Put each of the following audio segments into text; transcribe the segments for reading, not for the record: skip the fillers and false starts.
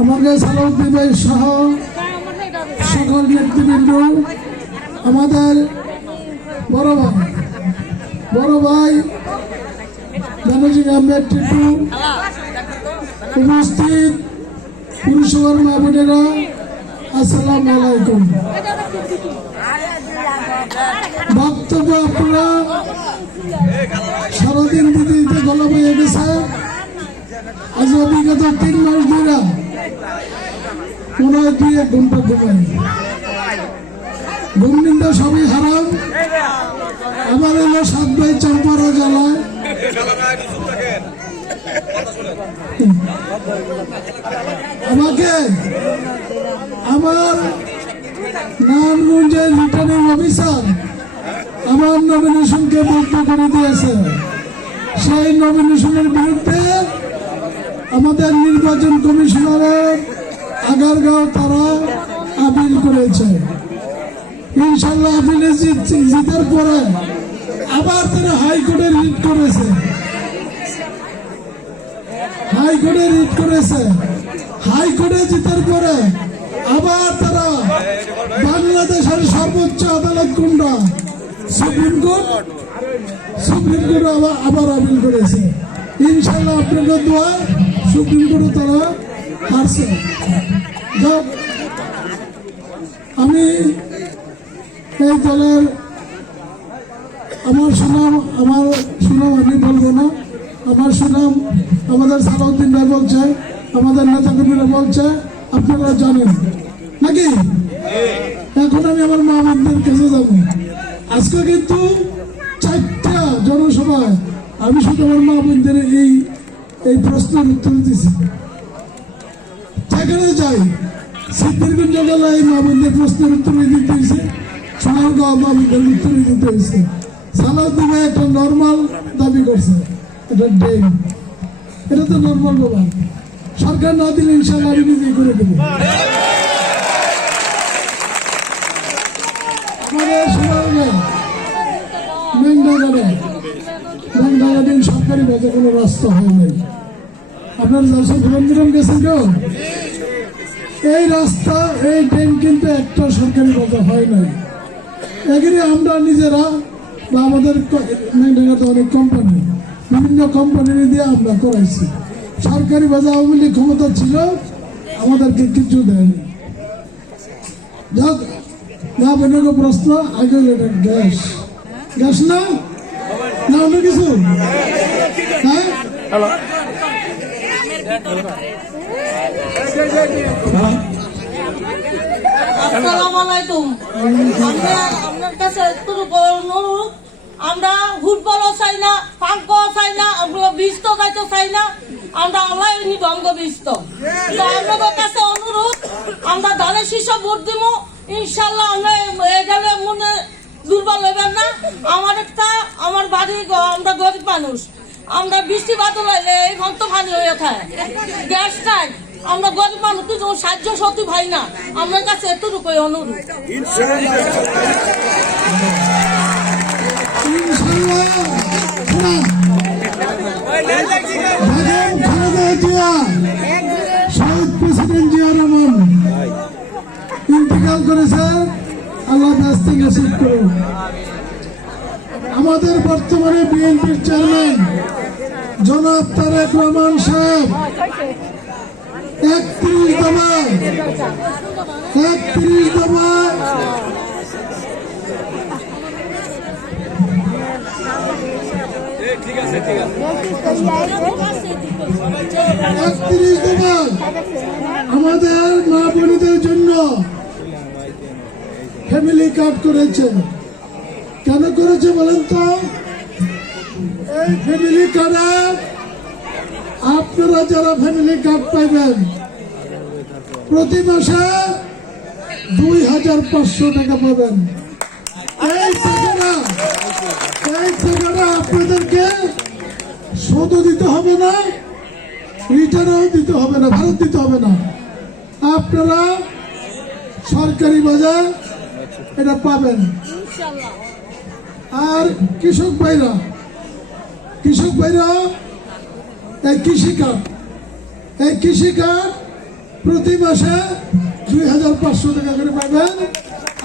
আমাকে সালাউদ্দিন ভাই সহ সকল নেতৃবৃন্দ, আমাদের বড় ভাই জানসিং আহমেদ টিটু, উপস্থিত পুরসভার মা বোনেরা, আসসালামু আলাইকুম। বক্তব্য আপনারা সারাদিন দিতে দিতে গলা বয়ে গেছে। আজ বিগত 3 মাস ধরে মনে হয় 2-1 ঘন্টা ঘুমাই, ঘুম নিন্দা সবই হারাম। আমার এলো 7 ভাই চম্পারা জ্বালায়। আমাকে আমার নারায়ণগঞ্জের রিটার্নিং অফিসার আমার নমিনেশনকে বন্ধ করে দিয়েছে। সেই নমিনেশনের বিরুদ্ধে আমাদের নির্বাচন কমিশনারের আগারগাঁও তারা আপিল করেছে। ইনশাল্লাহ আপিলে জিতার পরে আবার তারা হাইকোর্টে রিট করেছে। হাইকোর্টে জিতার পরে আবার তারা বাংলাদেশের সর্বোচ্চ আদালত কোনটা, সুপ্রিম কোর্ট আবার আপিল করেছে। ইনশাল্লাহ আপনাদের দোয়া সুপ্রিম কোর্টে তারা হারছে। আমি এই দলের আমার সুনাম আমি বলবো না। আমার সুনাম আমাদের সালাউদ্দিন ভাই বলছে, আমাদের নেতাকর্মীরা বলছে, আপনারা জানেন নাকি। এখন আমি আমার মা বোনদের কাছে যাব। আজকে কিন্তু 4টা জনসভায় আমি শুধু আমার মা বোনদের এই প্রশ্নের উত্তর দিয়েছি। যেখানে যাই সিদ্ধিরগঞ্জ জেলায় এই মা বোনদের প্রশ্নের উত্তর দিতে হয়েছে, সোনারগাঁও মা বোনদের উত্তর দিতে হয়েছে। সালাউদ্দিন ভাই একটা নর্মাল দাবি করছে, এটা ডেম, এটা তো নর্মাল বাবা। সরকার না দিলে ইনশাল্লাহ আমি নিজেই করে দেবো। আমাদের সোনারগাঁও মেঘনাগাড়ি সরকারি ভাবে কোনো রাস্তা হয় নাই। আপনার ভুলন্দিরম গেছেন কেউ? এই রাস্তা এই ড্রেন কিন্তু একটা সরকারি ভাবে হয় নাই। এখানে আমরা নিজেরা বা আমাদের মেঘনাগাড়িতে অনেক কোম্পানি, বিভিন্ন কোম্পানি দিয়ে আমরা করাইছি। সরকারি ভাবে আওয়ামী লীগ ক্ষমতা ছিল, আমাদেরকে কিছু দেয়নি। যাক না বেনের প্রশ্ন আগে গ্যাস না অন্য কিছু। হ্যাঁ আসসালামু আলাইকুম। আপনার কাছে অনুরোধ, আমরা ফুটবলও চাই না, পাঙ্কও চাই না, আমরা বিস্ত যাইতে চাই না, আমরা আল্লাহ ভঙ্গ বিস্ত। আপনাদের কাছে অনুরোধ, আমরা ধানের শীর্ষ ভোট দিব। ইনশাল্লাহ আমরা গেলে মনে দুর্বল হইবেন না। আমার বাড়ি, আমরা গরিব মানুষ, আমরা বৃষ্টি বাদল হইলে এই ঘন্ট পানি হয়ে থাকে, গ্যাস নাই। আমরা গরিব মানুষ, কিছু সাহায্য সত্যি ভাই না। আমার কাছে এতটুকু অনুরোধ। শহীদ প্রেসিডেন্ট জিয়া রহমান ইন্তেকাল করেছে, আল্লাহ ব্যস্ত নসিব করুন। আমাদের বর্তমানে বিএনপির চেয়ারম্যান জনাব তারেক রহমান সাহেব 31 দফায় আমাদের মা বোনদের জন্য ফ্যামিলি কার্ড করেছে। কেন করেছে বলেন তো? এই ফ্যামিলি কার্ডে আপনারা যারা ফ্যামিলি কার্ড পাইবেন প্রতি মাসে 2500 টাকা পাবেন। এই টাকাটা আপনাদেরকে শোধও দিতে হবে না, রিটার্নও দিতে হবে না, ভারত দিতে হবে না। আপনারা সরকারি বাজার এটা পাবেন। আর কৃষক ভাইরা এই কৃষি কার্ড প্রতি মাসে 2500 টাকা করে পাবেন।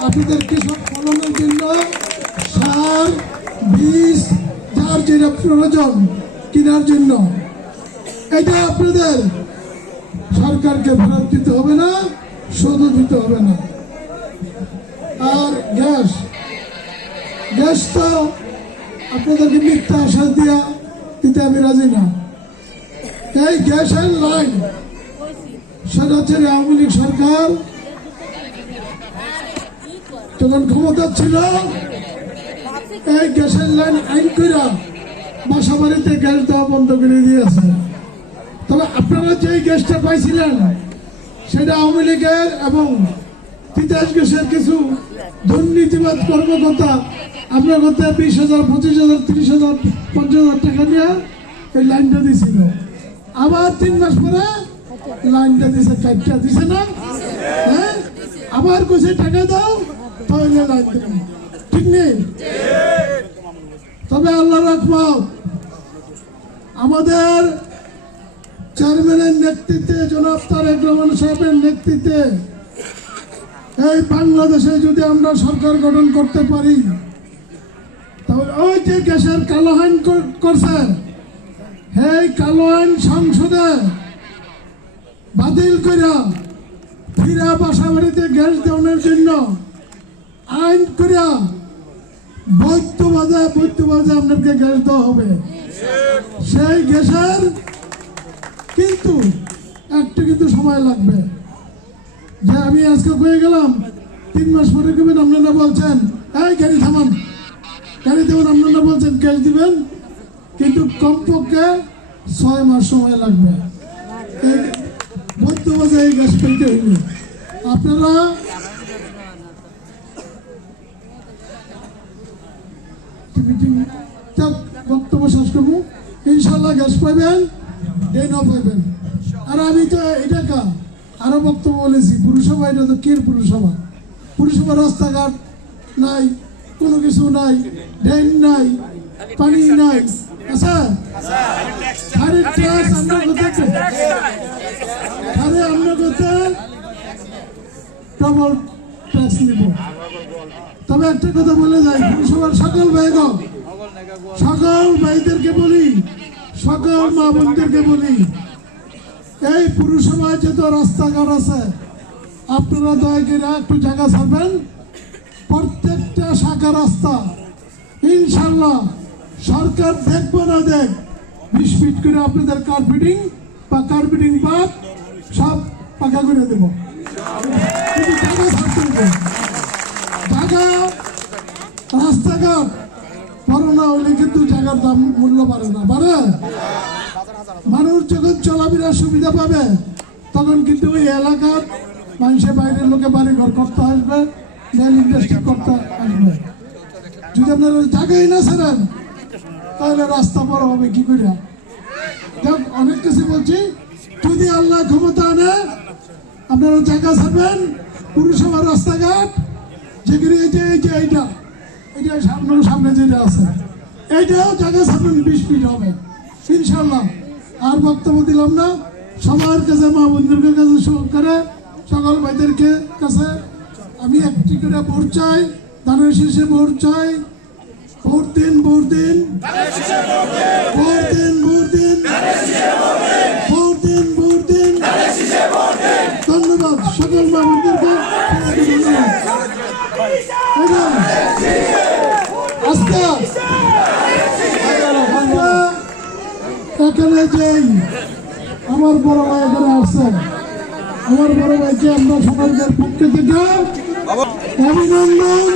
আপনাদের কৃষক ফলনের জন্য সার, বীজ, যার যেটা প্রয়োজন কেনার জন্য, এটা আপনাদের সরকারকে ফেরত দিতে হবে না, শোধ দিতে হবে না। আর গ্যাস তো আপনাদেরকে মিথ্যা আশ্বাস দিয়া দিতে আমি রাজি না। এই গ্যাসের লাইন সেটা হচ্ছে আওয়ামী লীগ সরকার যখন ক্ষমতা ছিল, এই গ্যাসের লাইন আইন কইরা বাসা বাড়িতে গ্যাস দেওয়া বন্ধ করে দিয়েছে। তবে আপনারা যে গ্যাসটা পাইছিলেন সেটা আওয়ামী লীগের এবং তিতাস গ্যাসের কিছু দুর্নীতিবাদ কর্মকর্তা আপনার কথা 20,000, 25,000, 30,000, 50,000 টাকা নিয়ে এই লাইনটা দিছিল। আবার 3 মাস পরে লাইনটা দিছে, কাটটা দিছে না? হ্যাঁ, আবার কইছে টাকা দাও তাহলে লাইন দেব, ঠিক নেই? তবে আল্লাহ রহমত, আমাদের চেয়ারম্যানের নেতৃত্বে, জনাব তারেক রহমান সাহেবের নেতৃত্বে এই বাংলাদেশে যদি আমরা সরকার গঠন করতে পারি, তাহলে ওই যে গ্যাসের কালো আইন করছে, এই কালো আইন সংসদে বাতিল করিয়া ফিরা বাসা বাড়িতে গ্যাস দেওয়ার জন্য আইন করিয়া বৈধ বাজে আপনাকে গ্যাস দেওয়া হবে। সেই গ্যাসের কিন্তু একটু সময় লাগবে। যে আমি আজকে কয়ে গেলাম 3 মাস পরে কবেন, আপনারা বলছেন এই গাড়ি থামান, গাড়ি দেবেন, আপনারা বলছেন গ্যাস দিবেন, কিন্তু কমপক্ষে 6 মাস সময় লাগবে এই বৈধ বাজে এই গ্যাস পেতে হইলে। আপনারা বক্তব্য শেষ করবো, ইনশাল্লাহ গ্যাস পাইবেন, ডেনও পাইবেন। আর আমি তো এটা আরো বক্তব্য বলেছি, পুরসভা এটা তো কের পুরসভা রাস্তাঘাট নাই, কোনো কিছু নাই, ড্রেন নাই, পানি নাই। আচ্ছা, আমরা ডবল ট্যাক্স নিব। তবে একটা কথা বলে যাই, পুরসভার সকল ভাইদেরকে বলি, সকল মা বোনদেরকে বলি, এই পুরসভায় যত রাস্তাঘাট আছে আপনারা দয়া করে একটু জায়গা ছাড়বেন। প্রত্যেকটা শাখা রাস্তা ইনশাল্লাহ সরকার দেখবো না দেখ 20 ফিট করে আপনাদের কার্পেটিং পাত সব পাকা করে দেব। কিন্তু জায়গা ছাড়তে হবে, জায়গা রাস্তাঘাট বড় না হলে কিন্তু জায়গার দাম মূল্য বাড়ে না, বাড়ে। মানুষ যখন চলাফেরার সুবিধা পাবে তখন কিন্তু ওই এলাকার মানুষের বাইরের লোকে বাড়ি ঘর করতে আসবে, মেল ইন্ডাস্ট্রি করতে আসবে। যদি আপনারা জায়গাই না ছাড়েন তাহলে রাস্তা বড় হবে কি করে? অনেক কিছু বলছি, যদি আল্লাহ ক্ষমতা আনে আপনারা জায়গা ছাড়বেন, পুরসভার রাস্তাঘাট যেগুলি এইটা সামনে যেটা আছে এইটাও জায়গা ছাড়বেন, 20 ফিট হবে ইনশাল্লাহ। আর বক্তব্য দিলাম না, সবার কাছে, মা বন্ধুদের কাছে, সহকারে সকল ভাইদেরকে কাছে আমি একটি করে ভোট চাই, ধানের শীষে ভোট চাই। ভোট দিন, ভোট দিন, ভোট দিন, ভোট দিন, ভোট দিন, ভোট দিন। ধন্যবাদ সকল মা বন্ধুদেরকে। আজকে এখানে যেই আমার বড় ভাই এখানে আসছে, আমার বড় ভাইকে আমরা সমাজের পক্ষ থেকে অভিনন্দন।